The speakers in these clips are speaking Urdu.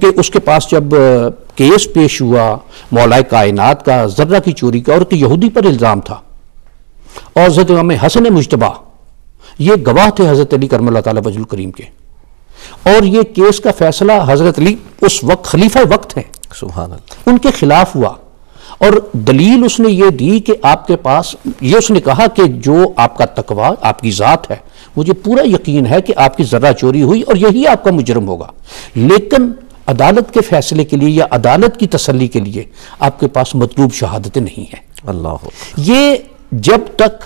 کہ اس کے پاس جب کیس پیش ہوا مولا کائنات کا ذرہ کی چوری کا اور کہ یہودی پر الزام تھا، اور حضرت امام حسن مجتبیٰ یہ گواہ تھے حضرت علی کرم اللہ تعالیٰ وجہ الکریم کے، اور یہ کیس کا فیصلہ حضرت علی اس وقت خلیفہ وقت ہیں سبحان اللہ ان کے خلاف ہوا، اور دلیل اس نے یہ دی کہ آپ کے پاس یہ اس نے کہا کہ جو آپ کا تقویٰ آپ کی ذات ہے، مجھے پورا یقین ہے کہ آپ کی ذرہ چوری ہوئی اور یہی آپ کا مجرم ہوگا، لیکن عدالت کے فیصلے کے لیے یا عدالت کی تسلی کے لیے آپ کے پاس مطلوب شہادتیں نہیں ہیں۔ اللہ یہ جب تک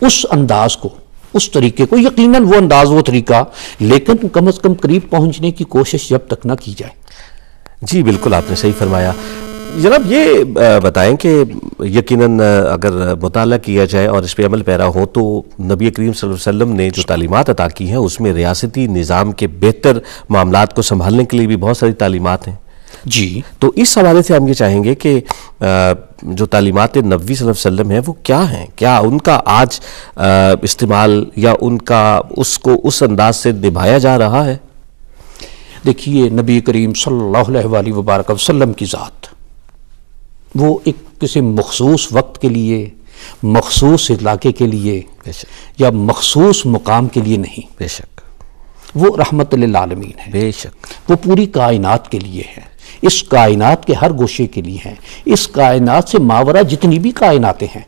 اس انداز کو، اس طریقے کو، یقیناً وہ انداز وہ طریقہ، لیکن کم از کم قریب پہنچنے کی کوشش جب تک نہ کی جائے۔ جی بالکل آپ نے صحیح فرمایا جناب۔ یہ بتائیں کہ یقیناً اگر مطالعہ کیا جائے اور اس پہ عمل پیرا ہو تو نبی کریم صلی اللہ علیہ وسلم نے جو تعلیمات عطا کی ہیں اس میں ریاستی نظام کے بہتر معاملات کو سنبھالنے کے لیے بھی بہت ساری تعلیمات ہیں۔ جی تو اس حوالے سے ہم یہ چاہیں گے کہ جو تعلیمات نبوی صلی اللہ علیہ وسلم ہیں وہ کیا ہیں، کیا ان کا آج استعمال یا ان کا اس کو اس انداز سے نبھایا جا رہا ہے؟ دیکھیے نبی کریم صلی اللہ علیہ وآلہ وبارک وسلم کی ذات وہ ایک کسی مخصوص وقت کے لیے، مخصوص علاقے کے لیے یا مخصوص مقام کے لیے نہیں، بے شک وہ رحمت للعالمین ہے، بے شک وہ پوری کائنات کے لیے ہے، اس کائنات کے ہر گوشے کے لیے ہیں، اس کائنات سے ماورا جتنی بھی کائناتیں ہیں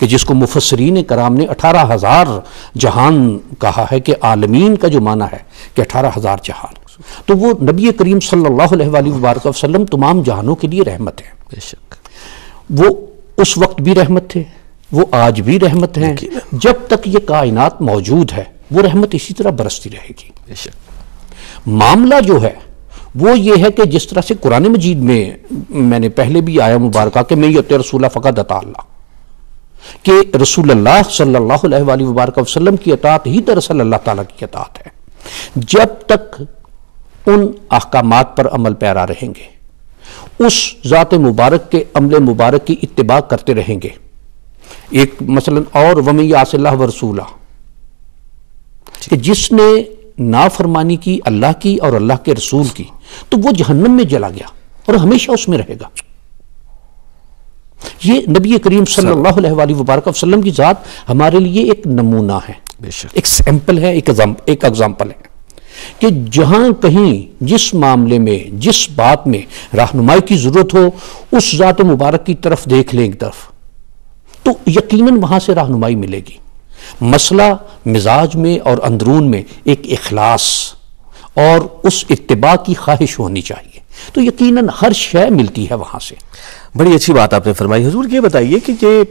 کہ جس کو مفسرین کرام نے 18,000 جہان کہا ہے، کہ عالمین کا جو معنی ہے کہ 18,000 جہان، تو وہ نبی کریم صلی اللہ علیہ وآلہ وبارک وسلم تمام جہانوں کے لیے رحمت ہے۔ بے شک وہ اس وقت بھی رحمت تھے، وہ آج بھی رحمت ہیں، جب تک یہ کائنات موجود ہے وہ رحمت اسی طرح برستی رہے گی۔ بے شک معاملہ جو ہے وہ یہ ہے کہ جس طرح سے قرآن مجید میں نے پہلے بھی آیا مبارکہ کہ میں یطیع رسول فقد اطاع اللہ، کہ رسول اللہ صلی اللہ علیہ وآلہ وبارک وسلم کی اطاعت ہی دراصل اللہ تعالیٰ کی اطاعت ہے۔ جب تک ان احکامات پر عمل پیرا رہیں گے، اس ذات مبارک کے عمل مبارک کی اتباع کرتے رہیں گے، ایک مثلا اور وَمَن یعص اللہ وَرَسُولَہ، کہ جس نے نافرمانی کی اللہ کی اور اللہ کے رسول کی تو وہ جہنم میں جلا گیا اور ہمیشہ اس میں رہے گا۔ یہ نبی کریم صلی اللہ علیہ وآلہ وبارک وسلم کی ذات ہمارے لیے ایک نمونہ ہے، بے شک ایک سیمپل ہے، ایک ایگزامپل ہے کہ جہاں کہیں جس معاملے میں جس بات میں رہنمائی کی ضرورت ہو اس ذات مبارک کی طرف دیکھ لیں ایک طرف تو یقیناً وہاں سے رہنمائی ملے گی۔ مسئلہ مزاج میں اور اندرون میں ایک اخلاص اور اس اتباع کی خواہش ہونی چاہیے، تو یقیناً ہر شے ملتی ہے وہاں سے۔ بڑی اچھی بات آپ نے فرمائی۔ حضور یہ بتائیے کہ یہ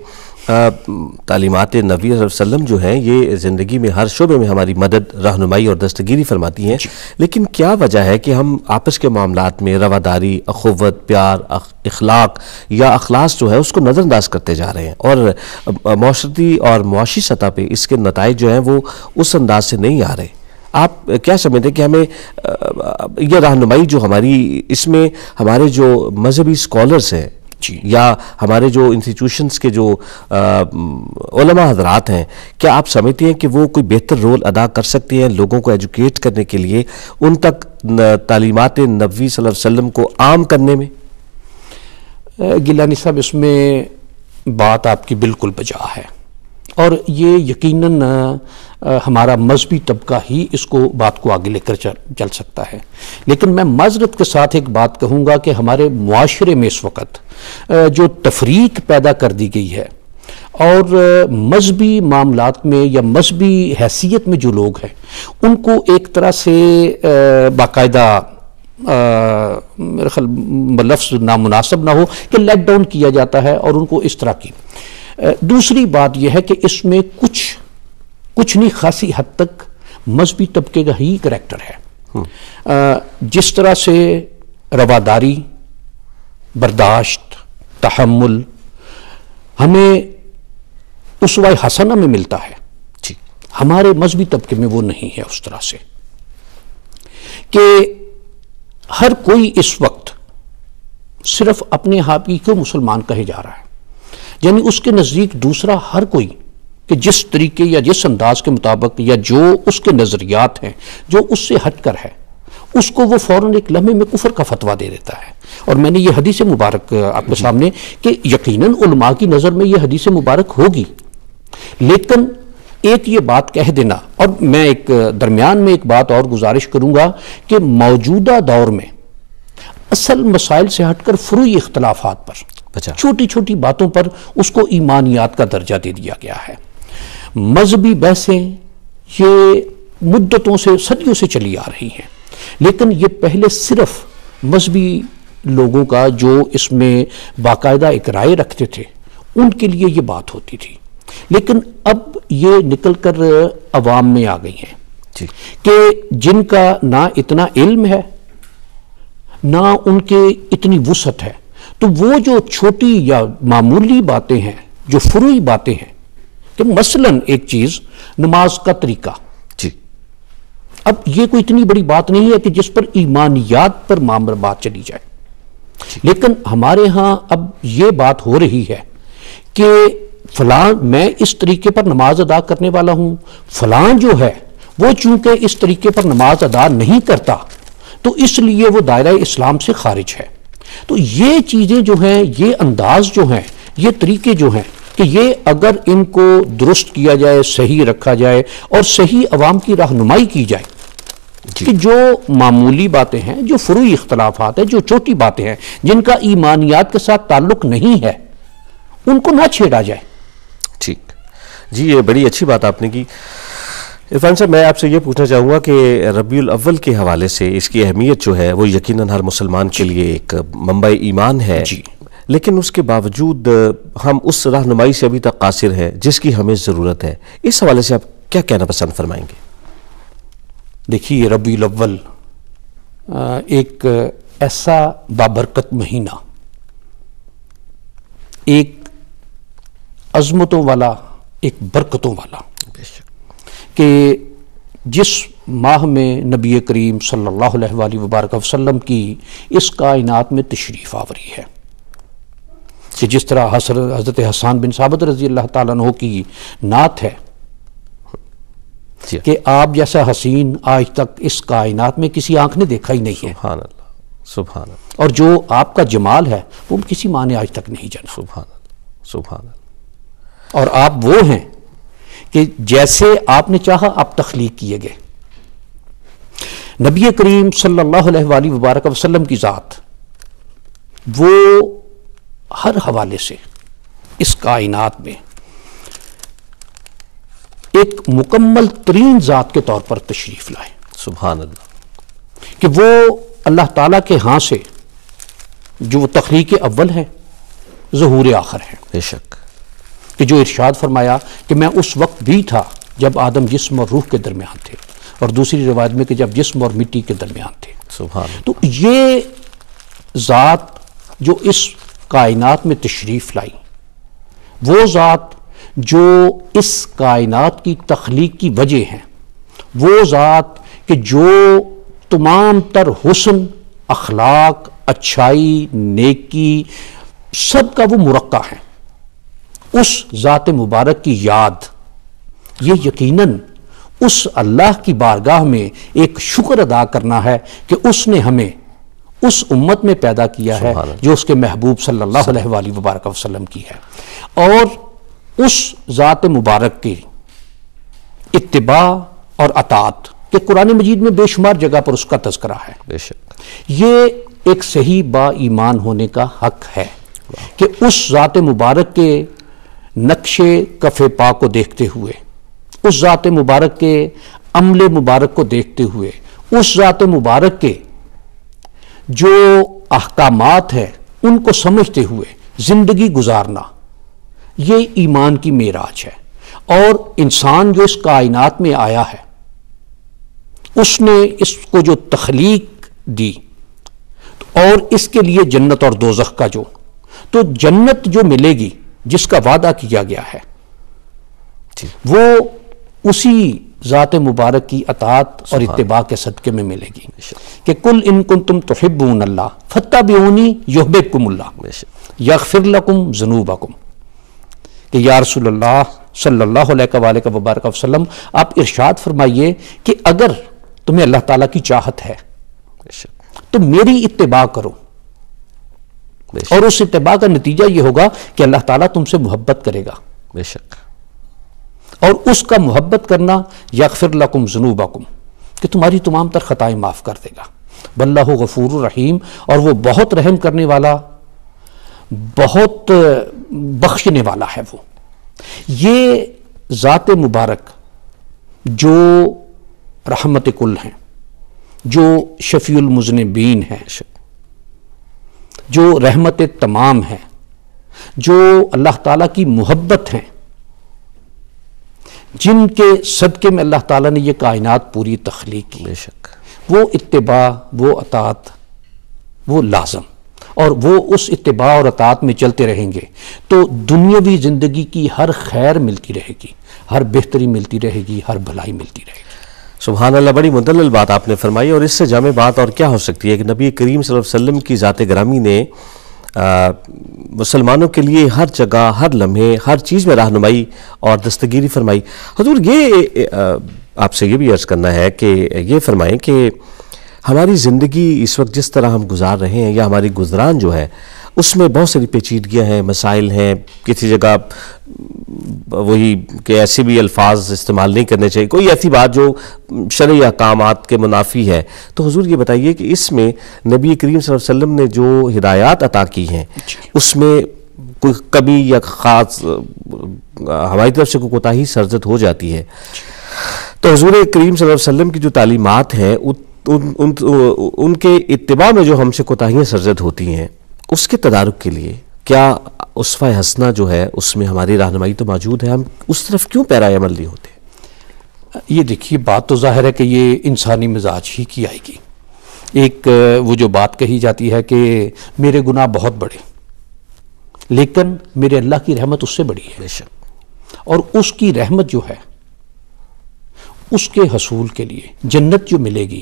تعلیمات نبی صلی اللہ علیہ وسلم جو ہیں یہ زندگی میں ہر شعبے میں ہماری مدد، رہنمائی اور دستگیری فرماتی ہیں، لیکن کیا وجہ ہے کہ ہم آپس کے معاملات میں رواداری، اخوت، پیار، اخلاق یا اخلاص جو ہے اس کو نظر انداز کرتے جا رہے ہیں، اور معاشرتی اور معاشی سطح پہ اس کے نتائج جو ہیں وہ اس انداز سے نہیں آ رہے؟ آپ کیا سمجھتے ہیں کہ ہمیں یہ رہنمائی جو ہماری اس میں ہمارے جو مذہبی اسکالرس ہیں یا ہمارے جو انسٹیٹیوشنز کے جو علماء حضرات ہیں، کیا آپ سمجھتے ہیں کہ وہ کوئی بہتر رول ادا کر سکتے ہیں لوگوں کو ایجوکیٹ کرنے کے لیے، ان تک تعلیمات نبوی صلی اللہ علیہ وسلم کو عام کرنے میں؟ گیلانی صاحب اس میں بات آپ کی بالکل بجا ہے، اور یہ یقیناً ہمارا مذہبی طبقہ ہی اس کو بات کو آگے لے کر چل سکتا ہے، لیکن میں معذرت کے ساتھ ایک بات کہوں گا کہ ہمارے معاشرے میں اس وقت جو تفریق پیدا کر دی گئی ہے اور مذہبی معاملات میں یا مذہبی حیثیت میں جو لوگ ہیں ان کو ایک طرح سے باقاعدہ میرے خیال لفظ نامناسب نہ ہو کہ لیٹ ڈاؤن کیا جاتا ہے اور ان کو اس طرح کی۔ دوسری بات یہ ہے کہ اس میں کچھ نہیں خاصی حد تک مذہبی طبقے کا ہی کریکٹر ہے، جس طرح سے رواداری، برداشت، تحمل ہمیں اسوہ حسنہ میں ملتا ہے، ہمارے مذہبی طبقے میں وہ نہیں ہے اس طرح سے، کہ ہر کوئی اس وقت صرف اپنے آپ ہی کو مسلمان کہے جا رہا ہے، یعنی اس کے نزدیک دوسرا ہر کوئی کہ جس طریقے یا جس انداز کے مطابق یا جو اس کے نظریات ہیں جو اس سے ہٹ کر ہے اس کو وہ فوراً ایک لمحے میں کفر کا فتویٰ دے دیتا ہے. اور میں نے یہ حدیث مبارک آپ کے سامنے کہ یقیناً علماء کی نظر میں یہ حدیث مبارک ہوگی، لیکن ایک یہ بات کہہ دینا، اور میں ایک درمیان میں ایک بات اور گزارش کروں گا کہ موجودہ دور میں اصل مسائل سے ہٹ کر فروعی اختلافات پر، چھوٹی چھوٹی باتوں پر اس کو ایمانیات کا درجہ دے دیا گیا ہے. مذہبی بحثیں یہ مدتوں سے صدیوں سے چلی آ رہی ہیں، لیکن یہ پہلے صرف مذہبی لوگوں کا جو اس میں باقاعدہ ایک رائے رکھتے تھے ان کے لیے یہ بات ہوتی تھی، لیکن اب یہ نکل کر عوام میں آ گئی ہیں کہ جن کا نہ اتنا علم ہے نہ ان کے اتنی وسعت ہے، تو وہ جو چھوٹی یا معمولی باتیں ہیں، جو فروعی باتیں ہیں، کہ مثلاً ایک چیز نماز کا طریقہ، اب یہ کوئی اتنی بڑی بات نہیں ہے کہ جس پر ایمانیات پر بات چلی جائے، لیکن ہمارے ہاں اب یہ بات ہو رہی ہے کہ فلاں میں اس طریقے پر نماز ادا کرنے والا ہوں، فلاں جو ہے وہ چونکہ اس طریقے پر نماز ادا نہیں کرتا تو اس لیے وہ دائرہ اسلام سے خارج ہے. تو یہ چیزیں جو ہیں، یہ انداز جو ہیں، یہ طریقے جو ہیں کہ یہ اگر ان کو درست کیا جائے، صحیح رکھا جائے اور صحیح عوام کی رہنمائی کی جائے کہ جو معمولی باتیں ہیں، جو فروعی اختلافات ہیں، جو چھوٹی باتیں ہیں جن کا ایمانیات کے ساتھ تعلق نہیں ہے، ان کو نہ چھیڑا جائے. ٹھیک جی، یہ بڑی اچھی بات آپ نے کی. عرفان صاحب، میں آپ سے یہ پوچھنا چاہوں گا کہ ربیع الاول کے حوالے سے اس کی اہمیت جو ہے وہ یقیناً ہر مسلمان کے لیے ایک منبع ایمان ہے، لیکن اس کے باوجود ہم اس رہنمائی سے ابھی تک قاصر ہیں جس کی ہمیں ضرورت ہے. اس حوالے سے آپ کیا کہنا پسند فرمائیں گے؟ دیکھیے، ربیع الاول ایک ایسا بابرکت مہینہ، ایک عظمتوں والا، ایک برکتوں والا، کہ جس ماہ میں نبی کریم صلی اللہ علیہ وآلہ وبارک وسلم کی اس کائنات میں تشریف آوری ہے، کہ جس طرح حضرت حسان بن ثابت رضی اللہ تعالیٰ عنہ کی نعت ہے کہ آپ جیسا حسین آج تک اس کائنات میں کسی آنکھ نے دیکھا ہی نہیں ہے. سبحان اللہ، سبحان اللہ. اور جو آپ کا جمال ہے وہ کسی ماں نے آج تک نہیں جانا. سبحان اللہ، سبحان اللہ. اور آپ وہ ہیں کہ جیسے آپ نے چاہا آپ تخلیق کیے گئے. نبی کریم صلی اللہ علیہ وآلہ وبارک وسلم کی ذات وہ ہر حوالے سے اس کائنات میں ایک مکمل ترین ذات کے طور پر تشریف لائے. سبحان اللہ. کہ وہ اللہ تعالیٰ کے ہاں سے جو وہ تخلیق اول ہے، ظہور آخر ہے. بے شک. کہ جو ارشاد فرمایا کہ میں اس وقت بھی تھا جب آدم جسم اور روح کے درمیان تھے، اور دوسری روایت میں کہ جب جسم اور مٹی کے درمیان تھے. سبحان اللہ. تو یہ ذات جو اس کائنات میں تشریف لائی، وہ ذات جو اس کائنات کی تخلیق کی وجہ ہے، وہ ذات کہ جو تمام تر حسن، اخلاق، اچھائی، نیکی سب کا وہ مرقع ہے، اس ذات مبارک کی یاد، یہ یقیناً اس اللہ کی بارگاہ میں ایک شکر ادا کرنا ہے کہ اس نے ہمیں اس امت میں پیدا کیا ہے جو اس کے محبوب صلی اللہ علیہ وآلہ وبارک وسلم کی ہے. اور اس ذات مبارک کی اتباع اور اطاعت کہ قرآن مجید میں بے شمار جگہ پر اس کا تذکرہ ہے. بے شک. یہ ایک صحیح با ایمان ہونے کا حق ہے کہ اس ذات مبارک کے نقش کف پا کو دیکھتے ہوئے، اس ذات مبارک کے عمل مبارک کو دیکھتے ہوئے، اس ذات مبارک کے جو احکامات ہیں ان کو سمجھتے ہوئے زندگی گزارنا، یہ ایمان کی معراج ہے. اور انسان جو اس کائنات میں آیا ہے، اس نے اس کو جو تخلیق دی اور اس کے لیے جنت اور دوزخ کا تو جنت جو ملے گی جس کا وعدہ کیا گیا ہے، وہ اسی ذات مبارک کی اطاعت اور اتباع کے صدقے میں ملے گی. کہ قل ان کنتم تحبون اللہ فاتبعونی یحببکم اللہ یغفر لکم ذنوبکم. کہ یا رسول اللہ صلی اللہ علیہ وآلہ وبارک وسلم، آپ ارشاد فرمائیے کہ اگر تمہیں اللہ تعالیٰ کی چاہت ہے تو میری اتباع کرو، اور اس اتباع کا نتیجہ یہ ہوگا کہ اللہ تعالیٰ تم سے محبت کرے گا، بے شک، اور اس کا محبت کرنا یغفر لکم ذنوبکم، کہ تمہاری تمام تر خطائیں معاف کر دے گا، واللہ غفور رحیم، اور وہ بہت رحم کرنے والا، بہت بخشنے والا ہے۔ وہ یہ ذات مبارک جو رحمت کل ہیں، جو شفیع المذنبین ہیں، جو رحمت تمام ہے، جو اللہ تعالیٰ کی محبت ہیں، جن کے صدقے میں اللہ تعالیٰ نے یہ کائنات پوری تخلیق کی، بے شک، وہ اتباع، وہ اطاعت، وہ لازم، اور وہ اس اتباع اور اطاعت میں چلتے رہیں گے تو دنیاوی زندگی کی ہر خیر ملتی رہے گی، ہر بہتری ملتی رہے گی، ہر بھلائی ملتی رہے گی۔ سبحان اللہ، بڑی مدلل بات آپ نے فرمائی، اور اس سے جامع بات اور کیا ہو سکتی ہے کہ نبی کریم صلی اللہ علیہ وسلم کی ذات گرامی نے مسلمانوں کے لیے ہر جگہ، ہر لمحے، ہر چیز میں رہنمائی اور دستگیری فرمائی۔ حضور، یہ آپ سے یہ بھی عرض کرنا ہے کہ یہ فرمائیں کہ ہماری زندگی اس وقت جس طرح ہم گزار رہے ہیں، یا ہماری گزران جو ہے اس میں بہت ساری پیچیدگیاں ہیں، مسائل ہیں، کسی جگہ وہی کہ ایسے بھی الفاظ استعمال نہیں کرنے چاہیے، کوئی ایسی بات جو شرعی احکامات کے منافی ہے، تو حضور یہ بتائیے کہ اس میں نبی کریم صلی اللہ علیہ وسلم نے جو ہدایات عطا کی ہیں اس میں کوئی کمی یا خاص ہماری طرف سے کوئی کوتاہی سرزد ہو جاتی ہے، تو حضور کریم صلی اللہ علیہ وسلم کی جو تعلیمات ہیں ان کے اتباع میں جو ہم سے کوتاہیاں سرزد ہوتی ہیں، اس کے تدارک کے لیے کیا اسوہ حسنہ جو ہے اس میں ہماری رہنمائی تو موجود ہے، ہم اس طرف کیوں پیرا عمل نہیں ہوتے؟ یہ دیکھیے، بات تو ظاہر ہے کہ یہ انسانی مزاج ہی کی آئے گی۔ ایک وہ جو بات کہی جاتی ہے کہ میرے گناہ بہت بڑے، لیکن میرے اللہ کی رحمت اس سے بڑی ہے، بے شک، اور اس کی رحمت جو ہے اس کے حصول کے لیے جنت جو ملے گی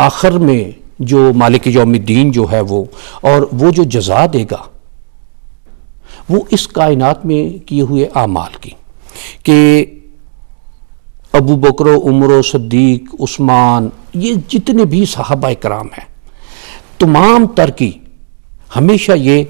آخر میں، جو مالک یوم الدین جو ہے وہ، اور وہ جو جزا دے گا وہ اس کائنات میں کیے ہوئے اعمال کی، کہ ابو بکر و عمر و صدیق، عثمان، یہ جتنے بھی صحابہ کرام ہیں، تمام تر کی ہمیشہ یہ